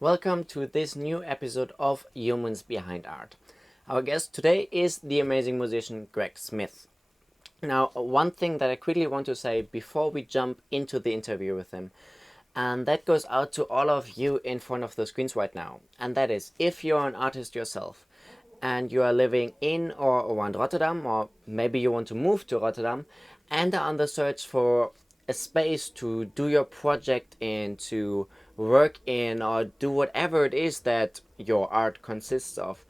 Welcome to this new episode of Humans Behind Art. Our guest today is the amazing musician Greg Smith. Now, one thing that I quickly want to say before we jump into the interview with him, and that goes out to all of you in front of the screens right now, and that is, if you're an artist yourself and you are living in or around Rotterdam, or maybe you want to move to Rotterdam and are on the search for a space to do your project in, to work in, or do whatever it is that your art consists of,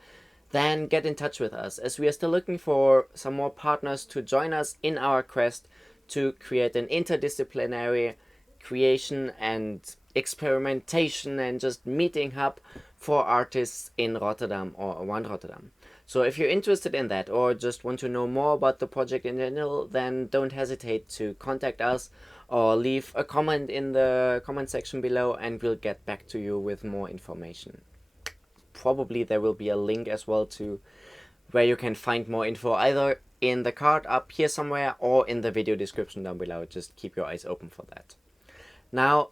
then get in touch with us, as we are still looking for some more partners to join us in our quest to create an interdisciplinary creation and experimentation and just meeting hub for artists in Rotterdam or around Rotterdam. So if you're interested in that or just want to know more about the project in general, then don't hesitate to contact us or leave a comment in the comment section below and we'll get back to you with more information. Probably there will be a link as well to where you can find more info, either in the card up here somewhere or in the video description down below. Just keep your eyes open for that. Now,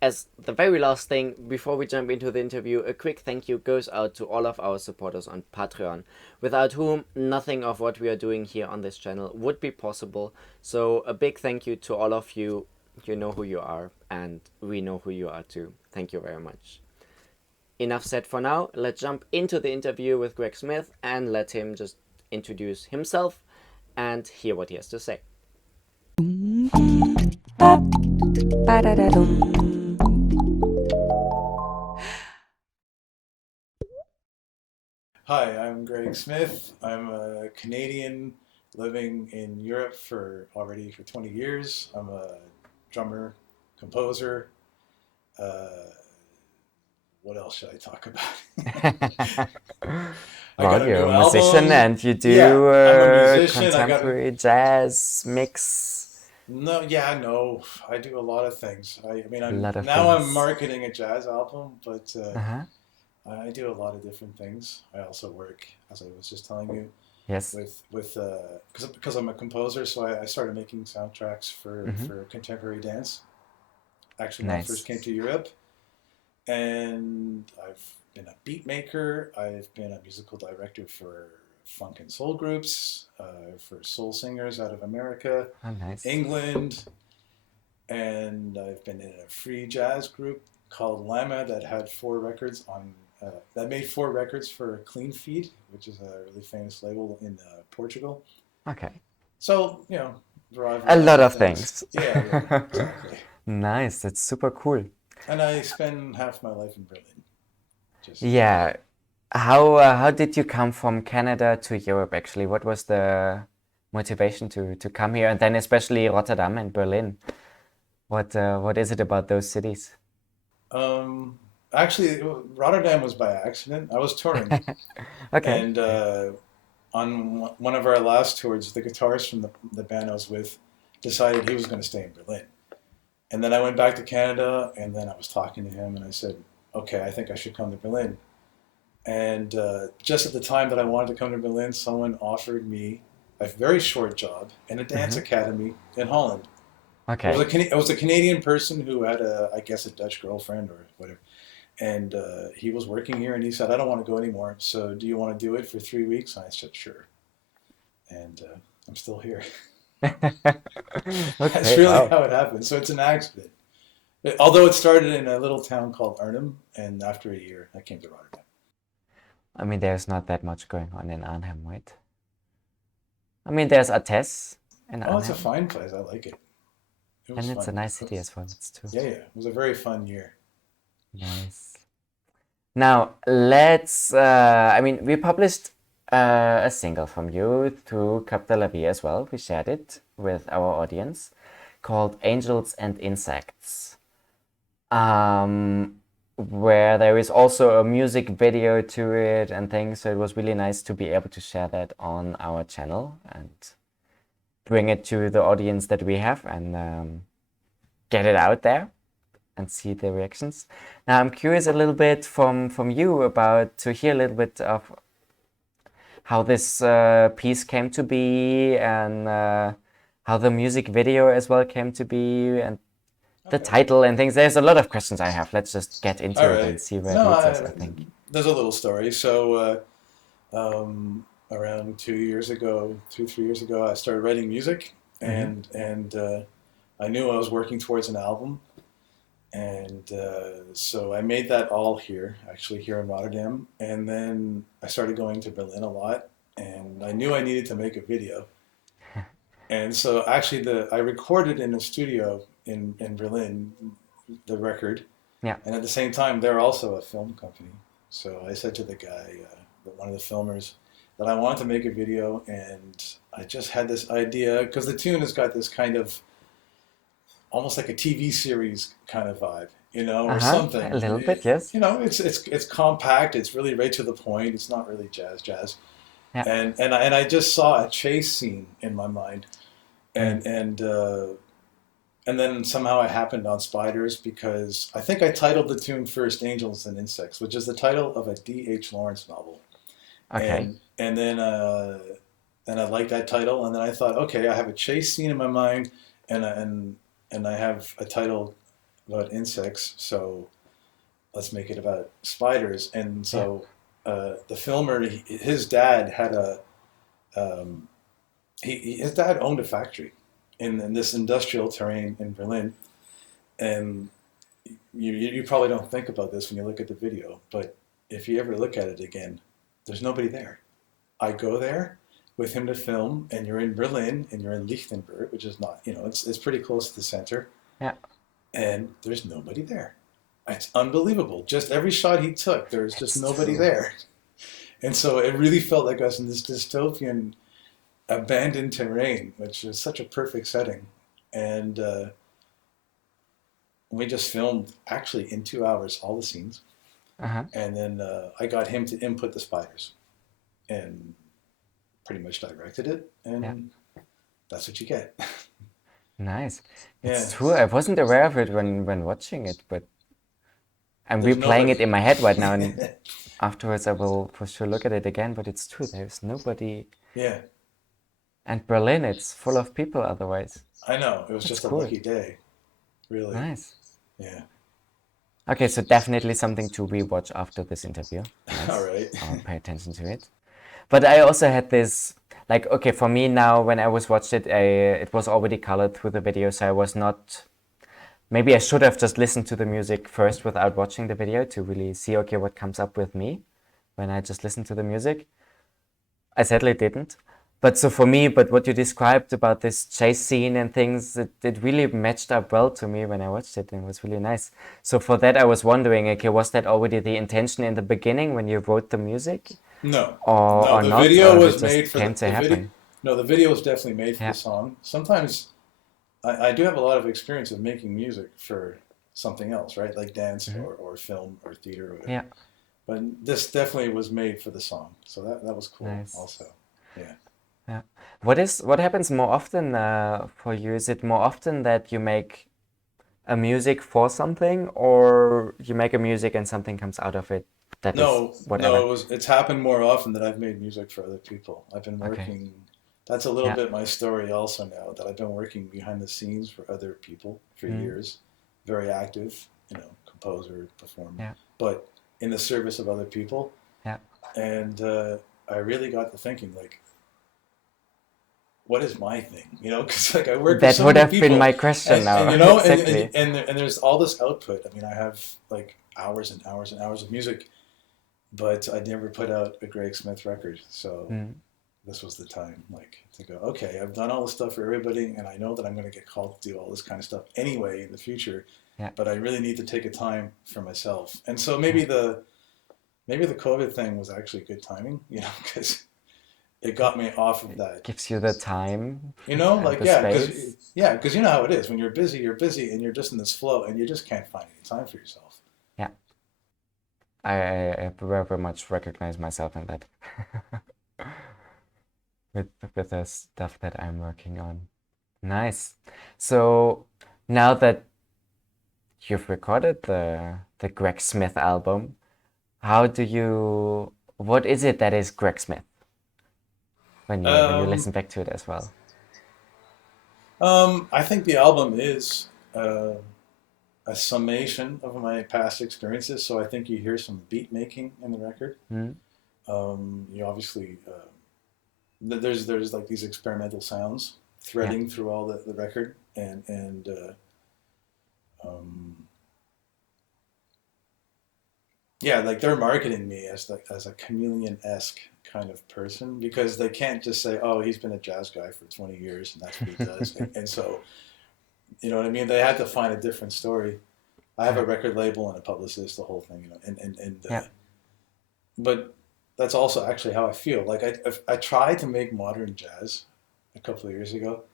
as the very last thing, before we jump into the interview, a quick thank you goes out to all of our supporters on Patreon, without whom nothing of what we are doing here on this channel would be possible. So a big thank you to all of you. You know who you are, and we know who you are too. Thank you very much. Enough said for now. Let's jump into the interview with Greg Smith and let him just introduce himself and hear what he has to say. Hi, I'm Greg Smith. I'm a Canadian living in Europe for 20 years. I'm a drummer, composer. What else should I talk about? I got Well, a you're new a musician album. and you do Yeah, I'm a musician. contemporary jazz mix, No, I do a lot of things. a lot of I'm things. marketing a jazz album, but Uh-huh. I do a lot of different things. I also work, as I was just telling you, Yes. with because I'm a composer, so I started making soundtracks Mm-hmm. for contemporary dance. Actually, when I first Nice. came to Europe, and I've been a beat maker. I've been a musical director for funk and soul groups, for soul singers out of America, Oh, nice. England, and I've been in a free jazz group called Lama that had that made 4 records for Clean Feed, which is a really famous label in Portugal. Okay. So, A lot variety of of things. things. Yeah, exactly. Nice. That's super cool. And I spend half my life in Berlin. Just Yeah. How did you come from Canada to Europe actually? What was the motivation to come here, and then especially Rotterdam and Berlin? What is it about those cities? um, actually, Rotterdam was by accident. I was touring, Okay. and on one of our last tours, the guitarist from the band I was with decided he was going to stay in Berlin. And then I went back to Canada, and then I was talking to him, and I said, "Okay, I think I should come to Berlin." And just at the time that I wanted to come to Berlin, someone offered me a very short job in a dance Mm-hmm. academy in Holland. Okay. It was a Canadian person who had I guess, a Dutch girlfriend or whatever, and he was working here, and he said, "I don't want to go anymore. So, do you want to do it for 3 weeks?" And I said, "Sure." And I'm still here. That's Okay. really Wow. how it happened. So it's an accident. Although it started in a little town called Arnhem, and after a year, I came to Rotterdam. I mean, there's not that much going on in Arnhem, right? I mean, there's Ates in Oh, it's a Arnhem, fine place. I like it. It was and it's a fun. nice city as well. It's too Yeah, it was a very fun year. nice. Now, I mean, we published a single from you through Capta laVie as well. We shared it with our audience called Angels and Insects. Where there is also a music video to it and things. So it was really nice to be able to share that on our channel and bring it to the audience that we have and get it out there and see the reactions. Now I'm curious a little bit from you about to hear a little bit of how this piece came to be and how the music video as well came to be and the Okay. title and things. There's a lot of questions I have. Let's just get All into it and right. see where it No, leads us, I think. there's a little story. So, around 2 years ago, 3 years ago, I started writing music, Mm-hmm. and I knew I was working towards an album, and so I made that all here, actually here in Rotterdam, and then I started going to Berlin a lot, and I knew I needed to make a video, and so actually I recorded in a studio in Berlin the record, Yeah. and at the same time they're also a film company. So I said to the guy, one of the filmers, that I wanted to make a video, and I just had this idea because the tune has got this kind of almost like a TV series kind of vibe, or Uh-huh. A something. little bit, yes. It's compact. It's really right to the point. It's not really jazz, Yeah. and I just saw a chase scene in my mind, Mm. and then somehow I happened on spiders because I think I titled the tune first "Angels and Insects," which is the title of a D.H. Lawrence novel, Okay. and I liked that title, and then I thought, okay, I have a chase scene in my mind, and I have a title about insects, so let's make it about spiders. And Yeah. so the filmer, his dad had um, his dad owned a factory in this industrial terrain in Berlin, and you probably don't think about this when you look at the video, but if you ever look at it again, there's nobody there. I go there with him to film, and you're in Berlin, and you're in Lichtenberg, which is not, it's pretty close to the center, Yeah. and there's nobody there. It's unbelievable. Just every shot he took, there's just It's nobody true. there. And so it really felt like I was in this dystopian, abandoned terrain, which is such a perfect setting. And we just filmed actually in 2 hours all the scenes, Uh-huh. and then I got him to input the spiders, and pretty much directed it, Yeah. and that's what you get. Nice. Yeah, It's true. I wasn't aware of it when watching it, but I'm there's replaying it nobody. in my head right now, and afterwards I will for sure look at it again. But it's true. There's nobody. Yeah, And Berlin, it's full of people otherwise. I know. It was That's just a cool. lucky day, really. Nice. Yeah. Okay, so definitely something to rewatch after this interview. All Nice. right. I'll pay attention to it. But I also had this, like, okay, for me now, when I was watched it, it was already colored through the video, so I was not. Maybe I should have just listened to the music first without watching the video to really see, okay, what comes up with me when I just listen to the music. I sadly didn't. But so for me, but what you described about this chase scene and things, it really matched up well to me when I watched it and it was really nice. So for that, I was wondering, okay, was that already the intention in the beginning when you wrote the music No, no. or The not? video Or it was just made for came to the video. happen? No, the video was definitely made for the Yeah. song. Sometimes I do have a lot of experience of making music for something else, right? Like dance Hmm. or film or theater or whatever. Yeah. But this definitely was made for the song, so that was cool. Nice. Also, yeah. Yeah. What happens more often for you? Is it more often that you make a music for something, or you make a music and something comes out of it that is No, no, whatever? it's happened more often that I've made music for other people. I've been Okay. working. That's a little Yeah. bit my story also now that I've been working behind the scenes for other people for Mm. years. Very active, composer, performer, Yeah. but in the service of other people. Yeah. And I really got to thinking, like, what is my thing? Because like I work with That so would many have been people, my question and now. you know, Exactly. and there's all this output. I mean, I have like hours and hours and hours of music, but I never put out a Greg Smith record. So Mm. this was the time, like, to go, okay, I've done all this stuff for everybody, and I know that I'm going to get called to do all this kind of stuff anyway in the future, Yeah. but I really need to take a time for myself. And so Yeah. maybe the COVID thing was actually good timing, because it got me off of that. Gives you the time and Like, the space. because you know how it is. When you're busy, and you're just in this flow, and you just can't find any time for yourself. Yeah. I very, very much recognize myself in that with the stuff that I'm working on. Nice. So now that you've recorded the Greg Smith album, what is it that is Greg Smith when you Um, listen back to it as well? I think the album is. a summation of my past experiences. So I think you hear some beat making in the record. Mm. You obviously there's like these experimental sounds threading through all the record, and yeah, like they're marketing me as a chameleon-esque kind of person, because they can't just say, oh, he's been a jazz guy for 20 years and that's what he does. And so, you know what I mean? They had to find a different story. I have a record label and a publicist, the whole thing, you know, but that's also actually how I feel. Like I tried to make modern jazz a couple of years ago,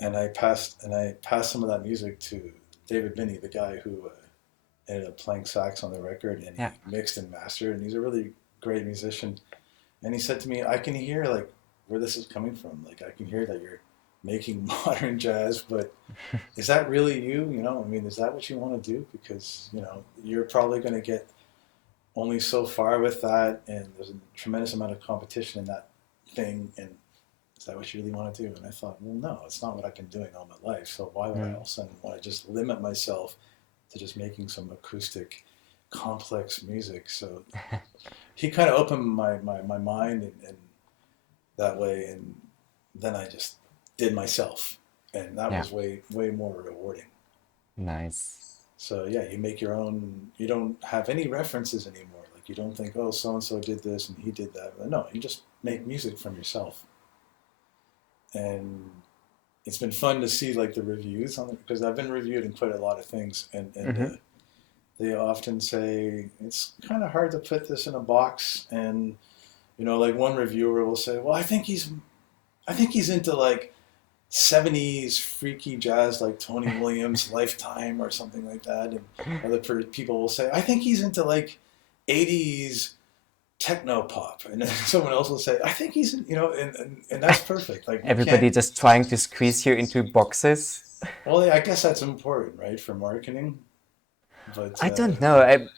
and I passed some of that music to David Binney, the guy who ended up playing sax on the record, and he mixed and mastered, and he's a really great musician. And he said to me, I can hear like where this is coming from. Like I can hear that you're making modern jazz, but is that really you? You know, I mean, is that what you want to do? Because, you know, you're probably going to get only so far with that, and there's a tremendous amount of competition in that thing, and is that what you really want to do? And I thought, well, no, it's not what I've been doing all my life, so why would I all of a sudden want to just limit myself to just making some acoustic, complex music? So he kind of opened my mind and that way, and then I just did myself, and that was way more rewarding. Nice. So yeah, you make your own. You don't have any references anymore. Like you don't think, oh, so and so did this and he did that. No, you just make music from yourself. And it's been fun to see like the reviews on it, because I've been reviewed in quite a lot of things, and they often say it's kind of hard to put this in a box. And you know, like one reviewer will say, well, I think he's into like 70s freaky jazz, like Tony Williams Lifetime or something like that, and other people will say, I think he's into like 80s techno pop, and then someone else will say, I think he's in, you know, and that's perfect. Like everybody just trying to squeeze you into boxes. Well, yeah, I guess that's important, right, for marketing. But I don't know.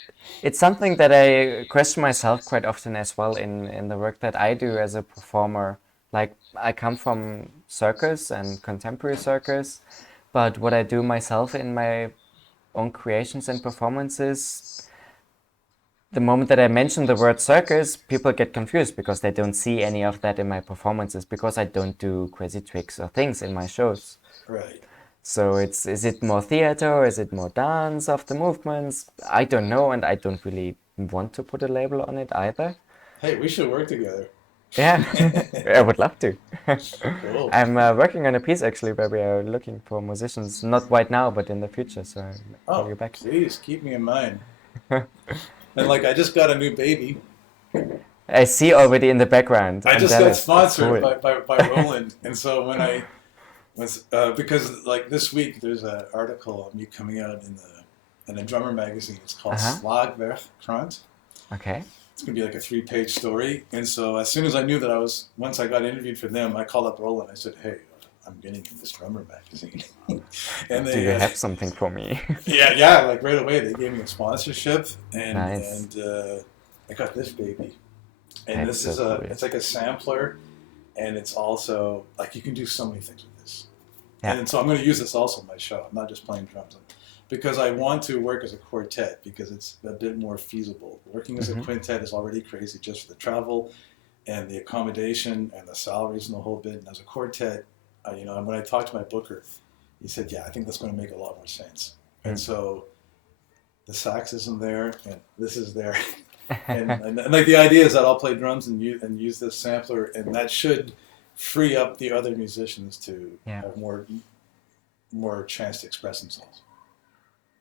It's something that I question myself quite often as well in the work that I do as a performer. Like I come from circus and contemporary circus, but what I do myself in my own creations and performances, the moment that I mention the word circus, people get confused because they don't see any of that in my performances, because I don't do crazy tricks or things in my shows. Right. So is it more theater, or is it more dance of the movements? I don't know, and I don't really want to put a label on it either. Hey, we should work together. Yeah, I would love to. Cool. I'm working on a piece actually where we are looking for musicians, not right now, but in the future. So I'll call you back. Please keep me in mind. And like, I just got a new baby. I see already in the background. I just got sponsored by Roland, and so when I was because like this week there's an article on me coming out in a drummer magazine. It's called Slagwerk. Okay. It's going to be like a 3-page story. And so as soon as I knew that once I got interviewed for them, I called up Roland. I said, hey, I'm getting in this drummer magazine. And do you have something for me? yeah, like right away they gave me a sponsorship, and nice. And I got this baby. And this is it's like a sampler, and it's also like you can do so many things with this. Yeah. And so I'm going to use this also in my show. I'm not just playing drums. Because I want to work as a quartet, because it's a bit more feasible. Working as a quintet is already crazy just for the travel and the accommodation and the salaries and the whole bit. And as a quartet, you know, when I talked to my booker, he said, yeah, I think that's going to make a lot more sense. And so the sax isn't there, and this is there. and like the idea is that I'll play drums and use this sampler, and that should free up the other musicians to have more chance to express themselves.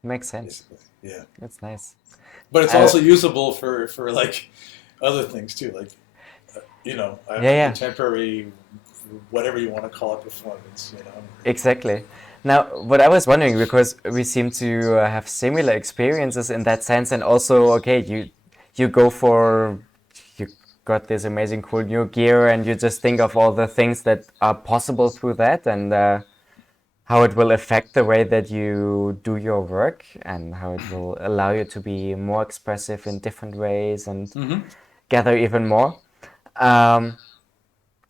Makes sense. Yeah, that's nice. But it's also usable for like other things too, like you know, contemporary, whatever you want to call it, performance. You know. Exactly. Now, what I was wondering, because we seem to have similar experiences in that sense, and also, okay, you got this amazing cool new gear, and you just think of all the things that are possible through that, and how it will affect the way that you do your work, and how it will allow you to be more expressive in different ways and gather even more.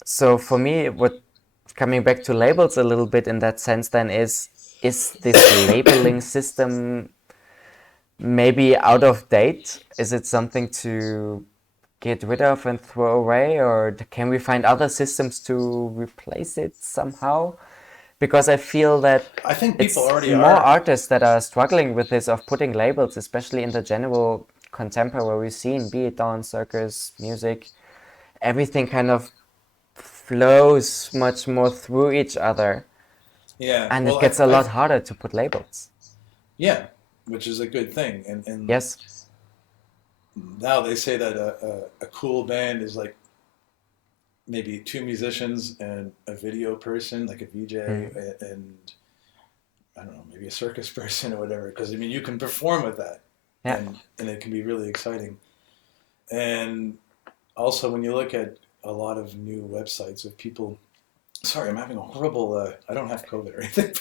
So for me, what coming back to labels a little bit in that sense then is, is this labeling system maybe out of date? Is it something to get rid of and throw away, or can we find other systems to replace it somehow? Because I feel that I think people it's already more are. artists that are struggling with this of putting labels, especially in the general contemporary scene, be it dance, circus, music. Everything kind of flows much more through each other, Yeah. and it Well, gets a lot harder to put labels. yeah, which is a good thing. And Yes. now they say that a cool band is like maybe two musicians and a video person, like a VJ, Mm. and I don't know, maybe a circus person or whatever. Because I mean, you can perform with that, Yeah. and it can be really exciting. And also, when you look at a lot of new websites of people, sorry, I'm having a horrible. I don't have COVID or anything.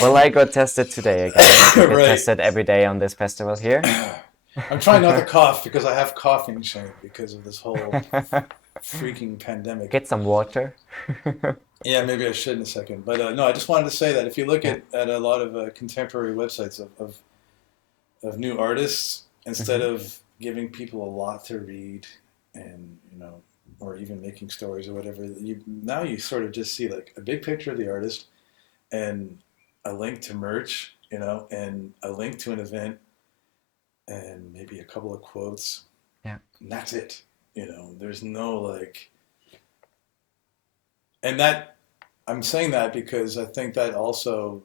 Well, I got tested today again. I get Right. tested every day on this festival here. I'm trying not to cough because I have coughing shame because of this whole freaking pandemic. Get some water. Yeah, maybe I should in a second. But no, I just wanted to say that if you look Yeah. at a lot of contemporary websites of new artists, instead Mhm. of giving people a lot to read and, or even making stories or whatever, you sort of just see like a big picture of the artist and a link to merch, and a link to an event and maybe a couple of quotes. Yeah. And that's it. There's no like, and that I'm saying that because I think that also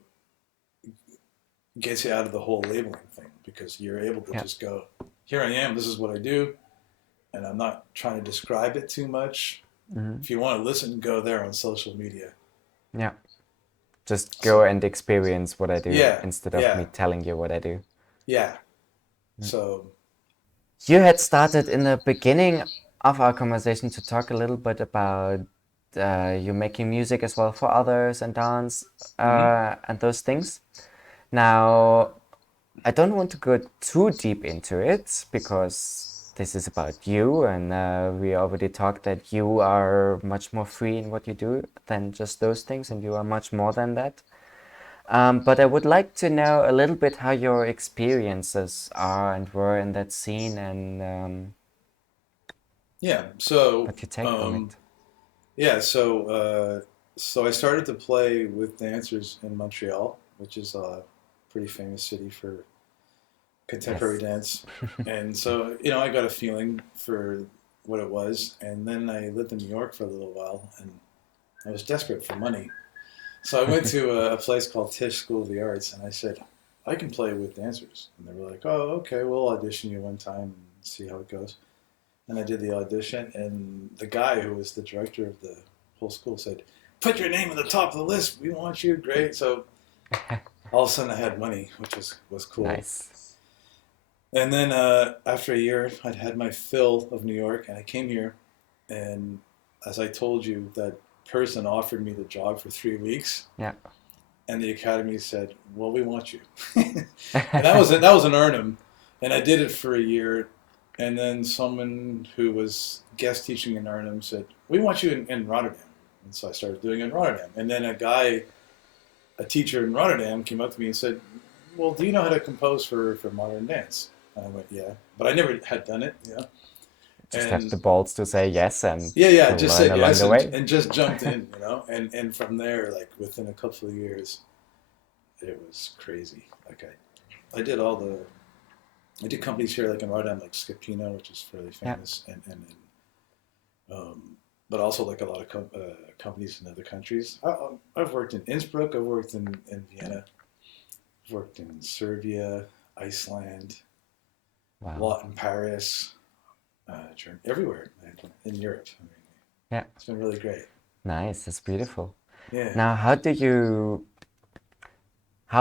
gets you out of the whole labeling thing because you're able to Yeah. just go, here I am, this is what I do, and I'm not trying to describe it too much. Mhm. If you want to listen, go there on social media. Yeah. Just go So, and experience what I do yeah, instead of me yeah, telling you what I do. yeah. Mm. So, You had started in the beginning of our conversation to talk a little bit about you making music as well for others and dance mhm. and those things. Now, I don't want to go too deep into it because this is about you, and we already talked that you are much more free in what you do than just those things, and you are much more than that. But I would like to know a little bit how your experiences are and were in that scene, and Yeah. So, what you take from um, it. yeah. So I started to play with dancers in Montreal, which is a pretty famous city for contemporary Yes. dance. And so, I got a feeling for what it was. And then I lived in New York for a little while and I was desperate for money. So I went to a place called Tisch School of the Arts and I said, I can play with dancers. And they were like, oh, okay, we'll audition you one time and see how it goes. And I did the audition and the guy who was the director of the whole school said, put your name at the top of the list. We want you. Great. So all of a sudden I had money, which was cool. Nice. And then after a year, I'd had my fill of New York, and I came here. And as I told you, that person offered me the job for 3 weeks, Yeah. and the academy said, "Well, we want you." And that was an Arnhem, and I did it for a year. And then someone who was guest teaching in Arnhem said, "We want you in Rotterdam." And so I started doing it in Rotterdam. And then a teacher in Rotterdam, came up to me and said, "Well, do you know how to compose for modern dance?" And I went, "Yeah," but I never had done it, Just have the And balls to say yes, and yeah, you'll just learn said along yes the way. and just jumped in. And from there, like within a couple of years, it was crazy. Like I did I did companies here like in Rotterdam, like Scapino, which is fairly Yeah. famous, and but also like a lot of companies in other countries. I've worked in Innsbruck, I've worked in Vienna, I've worked in Serbia, Iceland, a Wow. lot in Paris, Germany, everywhere in Europe. I mean, Yeah. it's been really great. Nice. That's beautiful. Yeah. Now, how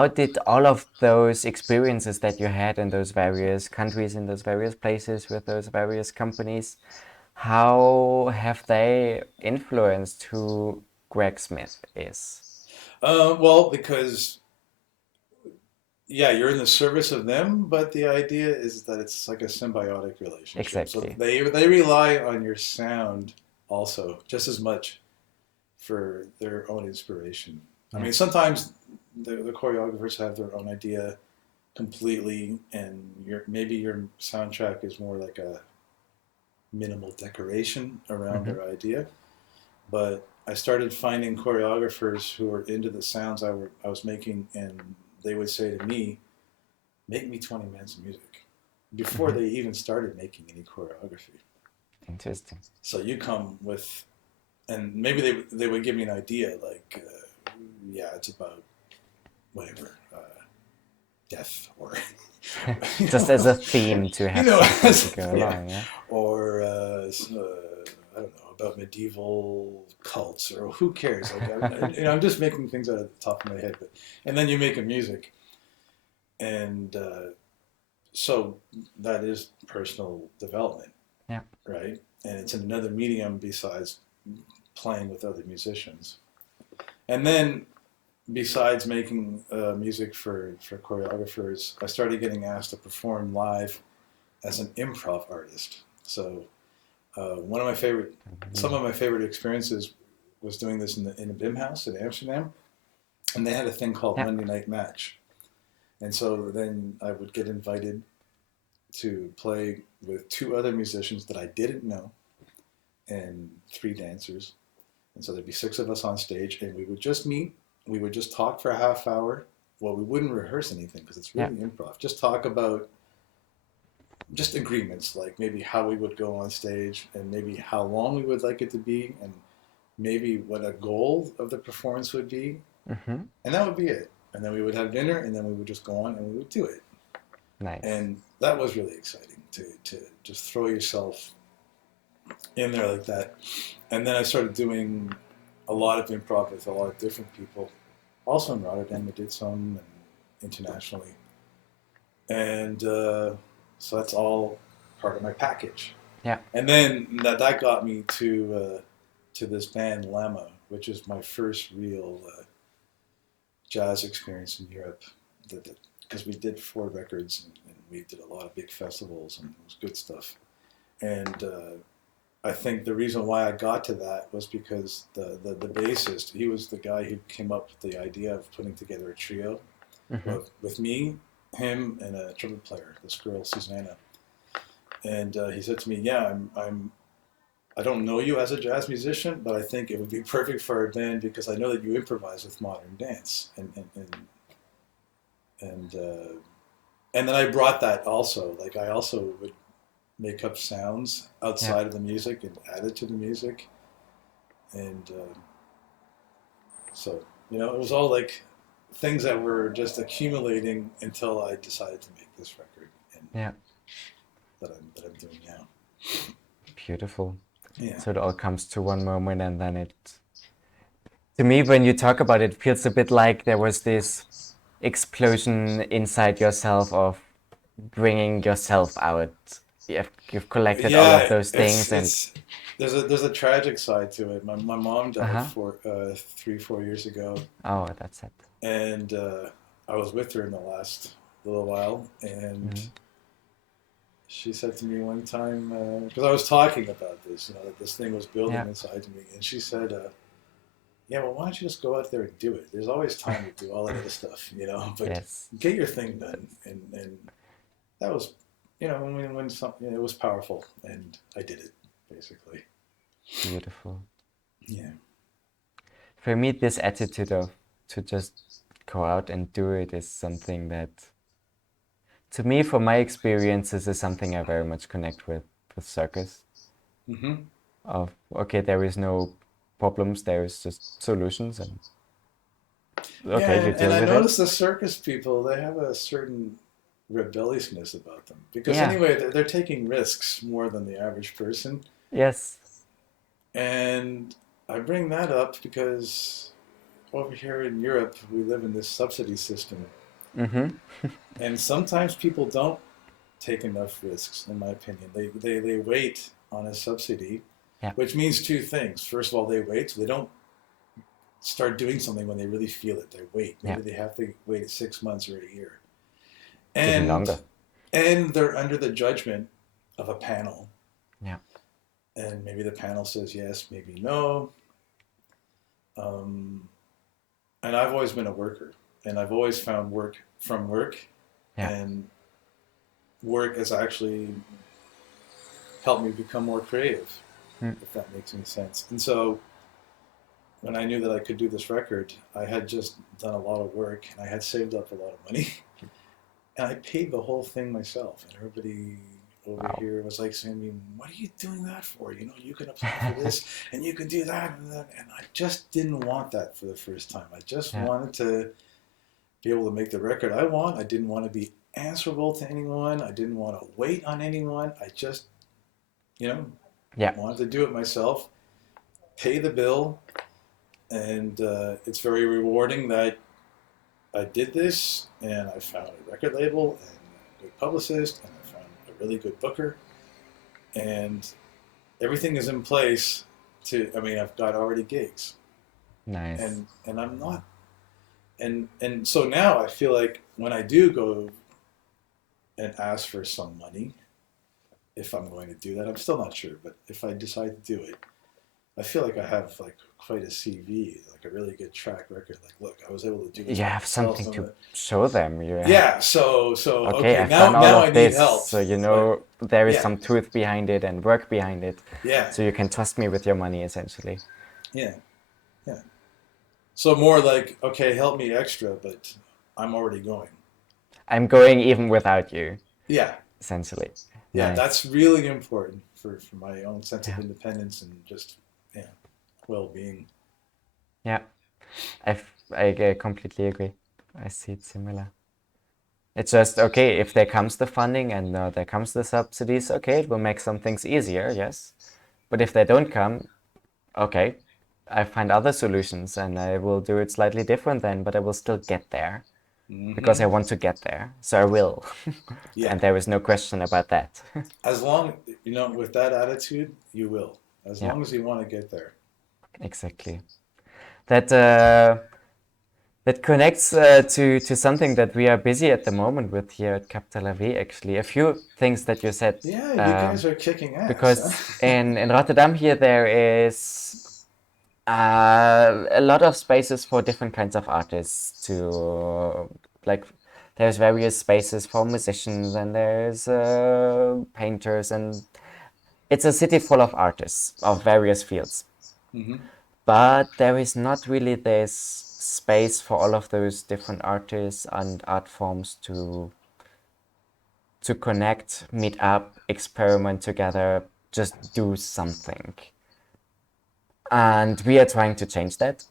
did all of those experiences that you had in those various countries, in those various places with those various companies, how have they influenced who Greg Smith is? Well, because yeah, you're in the service of them, but the idea is that it's like a symbiotic relationship. So Exactly. they rely on your sound also just as much for their own inspiration. I Yeah. mean, sometimes the choreographers have their own idea completely, and maybe your soundtrack is more like a minimal decoration around Mm-hmm. their idea. But I started finding choreographers who were into the sounds I was making, and they would say to me, "Make me 20 minutes of music," before Mm-hmm. they even started making any choreography. Interesting. So you come with, and maybe they would give me an idea like, yeah, it's about whatever, death, or Just as a theme to you have know, something to go yeah, along, yeah? or I don't know, about medieval cults, or who cares? Like, I'm just making things out of the top of my head, and then you make a music, and so that is personal development, Yeah. right? And it's another medium besides playing with other musicians. And then, besides making music for choreographers, I started getting asked to perform live as an improv artist. So one of my favorite, some of my favorite experiences was doing this in a BIM house in Amsterdam, and they had a thing called Yeah. Monday Night Match, and so then I would get invited to play with two other musicians that I didn't know, and three dancers, and so there'd be six of us on stage, and we would just meet. We would just talk for a half hour. Well, we wouldn't rehearse anything because it's Yeah. really improv. Just talk about just agreements, like maybe how we would go on stage, and maybe how long we would like it to be, and maybe what a goal of the performance would be, Mm-hmm. and that would be it. And then we would have dinner, and then we would just go on and we would do it. Nice. And that was really exciting to just throw yourself in there like that. And then I started doing a lot of improv with a lot of different people. Also in Rotterdam, I did some, and internationally. And so that's all part of my package. Yeah. And then that got me to this band Lama, which is my first real jazz experience in Europe. Because we did 4 records, and we did a lot of big festivals, and it was good stuff. And I think the reason why I got to that was because the bassist, he was the guy who came up with the idea of putting together a trio Mm-hmm. with me, him, and a trumpet player, this girl Susanna. And he said to me, "Yeah, I don't know you as a jazz musician, but I think it would be perfect for our band because I know that you improvise with modern dance." And then I brought that also. Like, I also would make up sounds Yeah. outside of the music and add it to the music. And so, it was all like things that were just accumulating until I decided to make this record, and Yeah. that I'm doing now. Beautiful. Yeah. So it all comes to one moment, and then to me, when you talk about it, it feels a bit like there was this explosion inside yourself of bringing yourself out. You've collected all of Yeah, those things, and it's there's a tragic side to it. My mom died uh-huh. 4 years ago, Oh, that's it. and I was with her in the last little while, and Mm-hmm. she said to me one time, because I was talking about this, that this thing was building Yeah. inside me, and she said, "Yeah, well, why don't you just go out there and do it? There's always time to do all that other stuff, but Yes. get your thing done." And that was, when something, it was powerful, and I did it, basically. Beautiful. Yeah. For me, this attitude of to just go out and do it is something that, to me, from my experiences, is something I very much connect with Circus. Mm-hmm. Of, okay, there is no problems, there is just solutions, and Yeah, okay, you and deal I with it. noticed the circus people, they have a certain rebelliousness about them. Because Yeah. anyway, they're taking risks more than the average person. Yes. And I bring that up because over here in Europe, we live in this subsidy system. Mm-hmm. And sometimes people don't take enough risks, in my opinion. They wait on a subsidy, Yeah. which means 2 things. First of all, they wait, so they don't start doing something when they really feel it. They wait. Yeah. Maybe they have to wait 6 months or a year. Even And longer. they're under the judgment of a panel. Yeah. And maybe the panel says yes, maybe no. And I've always been a worker. and I've always found work from work, Yeah. and work has actually helped me become more creative, Mm. if that makes any sense. And so when I knew that I could do this record, I had just done a lot of work and I had saved up a lot of money. And I paid the whole thing myself. And everybody over Wow. here was like saying, what are you doing that for? You know, you can apply for this and you can do that and that. And I just didn't want that for the first time. I just Yeah. wanted to be able to make the record I want. I didn't want to be answerable to anyone. I didn't want to wait on anyone. I just, Yeah. wanted to do it myself, pay the bill. And it's very rewarding that I did this, and I found a record label and a good publicist, and I found a really good booker, and everything is in place. I've got already gigs, Nice. and I'm not, and so now I feel like when I do go and ask for some money, if I'm going to do that, I'm still not sure, but if I decide to do it, I feel like I have like quite a CV, like a really good track record. Like, look, I was able to do this You by have myself. something to show them. Yeah. So Okay, okay. I've done all Now I of need this, help. so But there is yeah, some truth behind it and work behind it. yeah, So you can trust me with your money, essentially. yeah, yeah. So more like, okay, help me extra, but I'm already going. I'm going even without you, Yeah, essentially. yeah. Nice. That's really important for my own sense of Yeah. independence and just well-being. Yeah. I completely agree. I see it similar. It's just, okay, if there comes the funding and there comes the subsidies, okay, it will make some things easier, yes. But if they don't come, okay, I find other solutions and I will do it slightly different then, but I will still get there because I Hmm. want to get there. So I will. Yeah. And there is no question about that. As long with that attitude, you will. As Yeah, long as you want to get there. exactly. That that connects to something that we are busy at the moment with here at Capta laVie, actually. A few things that you said. Yeah, you guys are kicking ass, Because huh? in Rotterdam here there is a lot of spaces for different kinds of artists to like there's various spaces for musicians and there's painters, and it's a city full of artists of various fields, Hmm. but there is not really this space for all of those different artists and art forms to connect, meet up, experiment together, just do something. And we are trying to change that.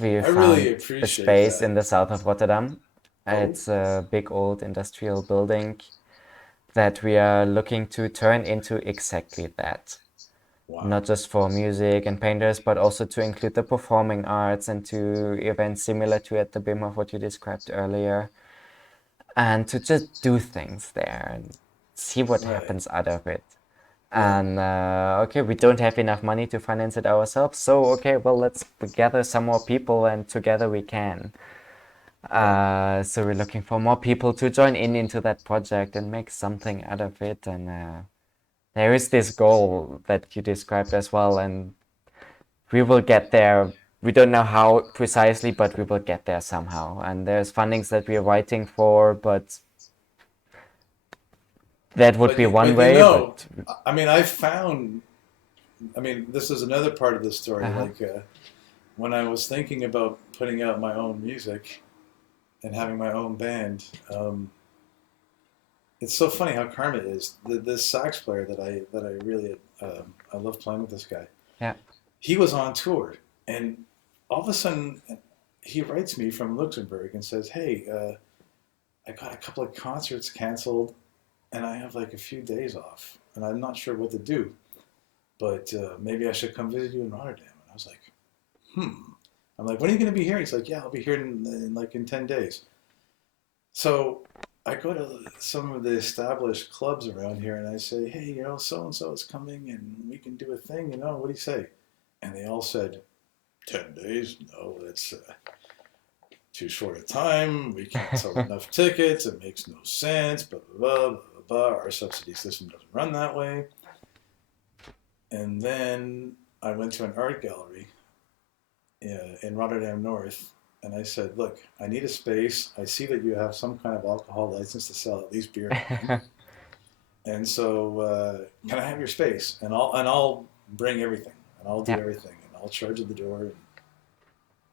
We I really found a appreciate space that. in the south of Rotterdam. Oh, It's a big old industrial building that we are looking to turn into exactly that. wow. Not just for music and painters, but also to include the performing arts and to events similar to at the BIM of what you described earlier. And to just do things there and see what Right, happens out of it. right. And okay, we don't have enough money to finance it ourselves, so okay, well, let's gather some more people and together we can. Right. So we're looking for more people to join in into that project and make something out of it. And there is this goal that you described as well, and we will get there. We don't know how precisely, but we will get there somehow. And there's fundings that we are waiting for, but that would be one But way. But I found. This is another part of the story. uh-huh. Like when I was thinking about putting out my own music and having my own band, it's so funny how karma is. This sax player that I really I love playing with this guy. Yeah. He was on tour, and all of a sudden he writes me from Luxembourg and says, "Hey, I got a couple of concerts canceled, and I have like a few days off, and I'm not sure what to do, but maybe I should come visit you in Rotterdam." And I was like, "Hmm." I'm like, "When are you going to be here?" He's like, "Yeah, I'll be here in 10 days." So I go to some of the established clubs around here, and I say, "Hey, so and so is coming, and we can do a thing. What do you say?" And they all said, 10 days? No, that's too short a time. We can't sell enough tickets. It makes no sense. Blah, blah, blah, blah, blah, blah. Our subsidy system doesn't run that way. And then I went to an art gallery in Rotterdam North, and I said, look, I need a space. I see that you have some kind of alcohol license to sell at least beer and wine. And so, can I have your space? And I'll bring everything, and I'll do Yeah. everything, and I'll charge at the door.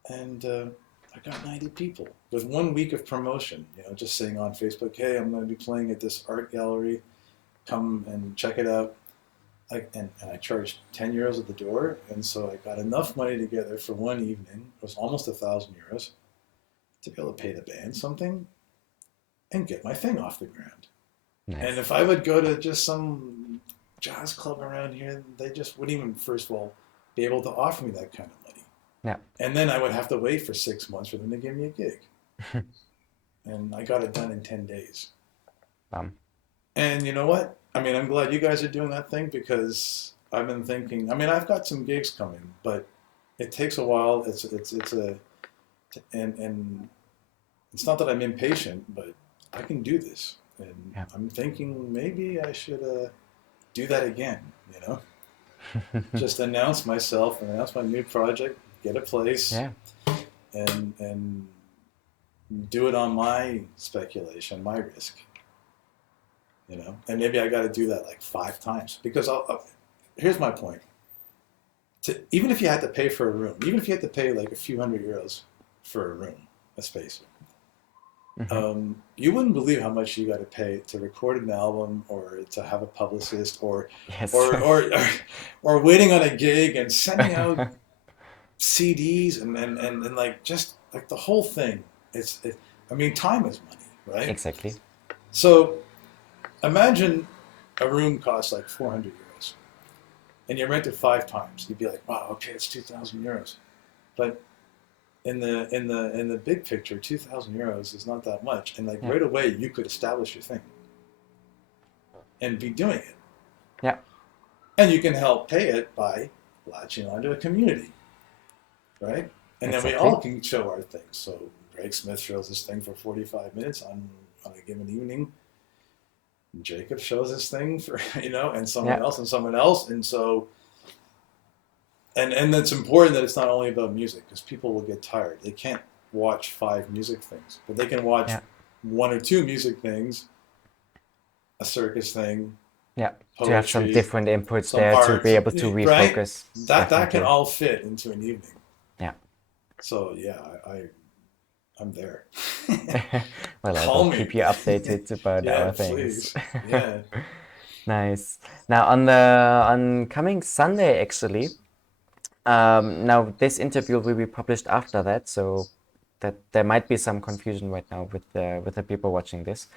And I got 90 people with 1 week of promotion. Just saying on Facebook, hey, I'm going to be playing at this art gallery. Come and check it out. And I charged €10 at the door, and so I got enough money together for one evening. It was almost €1,000 to be able to pay the band something and get my thing off the ground. Nice. And if I would go to just some jazz club around here, they just wouldn't even, first of all, be able to offer me that kind of money. Yeah. And then I would have to wait for 6 months for them to give me a gig. And I got it done in 10 days. And you know what? I mean, I'm glad you guys are doing that thing, because I've been thinking, I mean, I've got some gigs coming, but it takes a while. And it's not that I'm impatient, but I can do this. And I'm thinking maybe I should do that again, just announce myself and announce my new project, get a place, and do it on my speculation, my risk. And maybe I got to do that like 5 times, because here's my point. Even if you had to pay for a room, even if you had to pay like a few €100 for a room, a space, you wouldn't believe how much you got to pay to record an album, or to have a publicist, or waiting on a gig and sending out CDs and like just like the whole thing. I mean, time is money, right? Exactly. So imagine a room costs like €400, and you rent it 5 times. You'd be like, wow, okay, it's €2,000. But in the big picture, €2,000 is not that much. And like right away, you could establish your thing and be doing it. Yeah. And you can help pay it by latching onto a community, right? And then we all can show our things. So Greg Smith shows his thing for 45 minutes on a given evening. Jacob shows his thing for, and someone else and someone else. And so, and it's important that it's not only about music, because people will get tired. They can't watch 5 music things, but they can watch 1 or 2 music things, a circus thing. Yeah, poetry, to have some different inputs there art, to be able to refocus. Right? That can all fit into an evening. Yeah. So yeah, I'm there. Well, I will keep you updated about our things. Please. Yeah. Nice. Now on coming Sunday, actually. Now this interview will be published after that, so that there might be some confusion right now with the people watching this,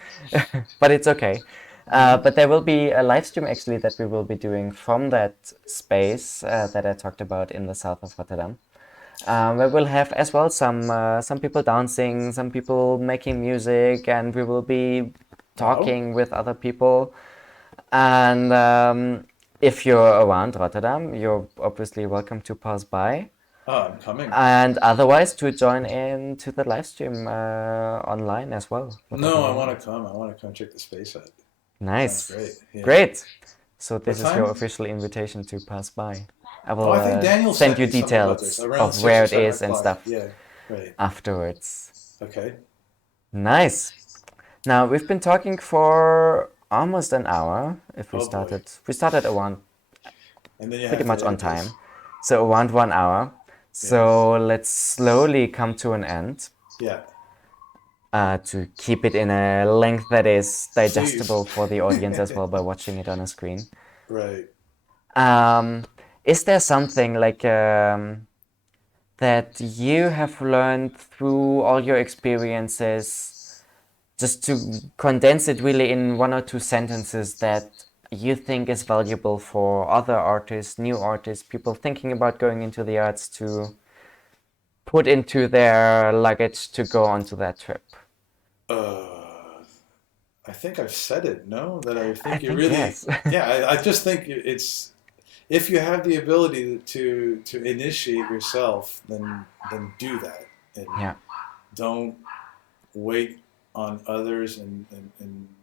but it's okay. But there will be a live stream actually that we will be doing from that space that I talked about in the south of Rotterdam. Where we'll have as well some people dancing, some people making music, and we will be talking with other people. And if you're around Rotterdam, you're obviously welcome to pass by. Oh, I'm coming. And otherwise to join in to the live stream online as well. No, I want to come. I want to come check the space out. Nice. Sounds great. Yeah. Great. So this is your official invitation to pass by. I will I think Daniel send you details of where it is and stuff afterwards. Okay. Nice. Now we've been talking for almost an hour. If we started around pretty much on time, so around 1 hour. So let's slowly come to an end. Yeah. To keep it in a length that is digestible for the audience as well by watching it on a screen. Right. Is there something like that you have learned through all your experiences, just to condense it really in 1 or 2 sentences, that you think is valuable for other artists, new artists, people thinking about going into the arts, to put into their luggage to go onto that trip? I think I've said it, no? That I think you really... Yes. Yeah, I just think it's... If you have the ability to initiate yourself, then do that. And don't wait on others, and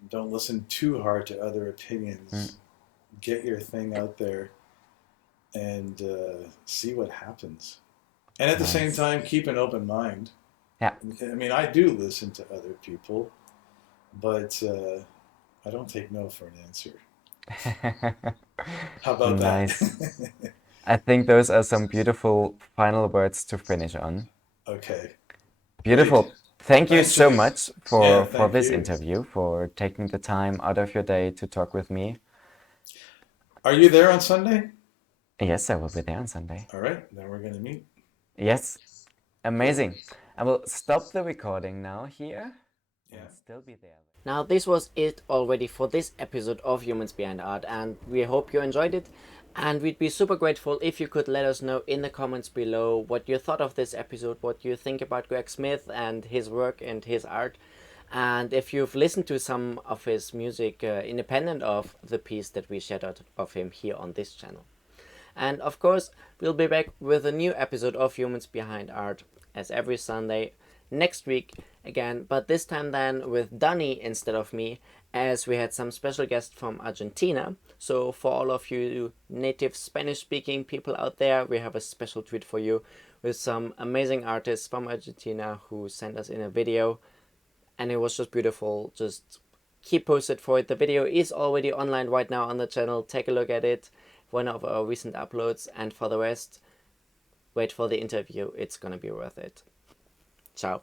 don't listen too hard to other opinions. Get your thing out there and see what happens. And at the same time, keep an open mind. Yeah. I mean, I do listen to other people, but I don't take no for an answer. How about that? Nice. I think those are some beautiful final words to finish on. Okay, great. Beautiful. Thank you so Actually, much yeah, for thank this you. interview, for taking the time out of your day to talk with me. Are you there on Sunday? Yes, I will be there on Sunday. All right, then we're going to meet. Yes, Great. amazing. I will stop the recording now here Yeah. and still be there. Now, this was it already for this episode of Humans Behind Art, and we hope you enjoyed it. And we'd be super grateful if you could let us know in the comments below what you thought of this episode, what you think about Greg Smith and his work and his art. And if you've listened to some of his music independent of the piece that we shared out of him here on this channel. And of course, we'll be back with a new episode of Humans Behind Art as every Sunday next week again, but this time then with Danny instead of me, as we had some special guests from Argentina. So for all of you native Spanish speaking people out there, we have a special treat for you with some amazing artists from Argentina who sent us in a video, and it was just beautiful. Just keep posted for it. The video is already online right now on the channel. Take a look at it, one of our recent uploads, and for the rest, wait for the interview. It's gonna be worth it. Ciao.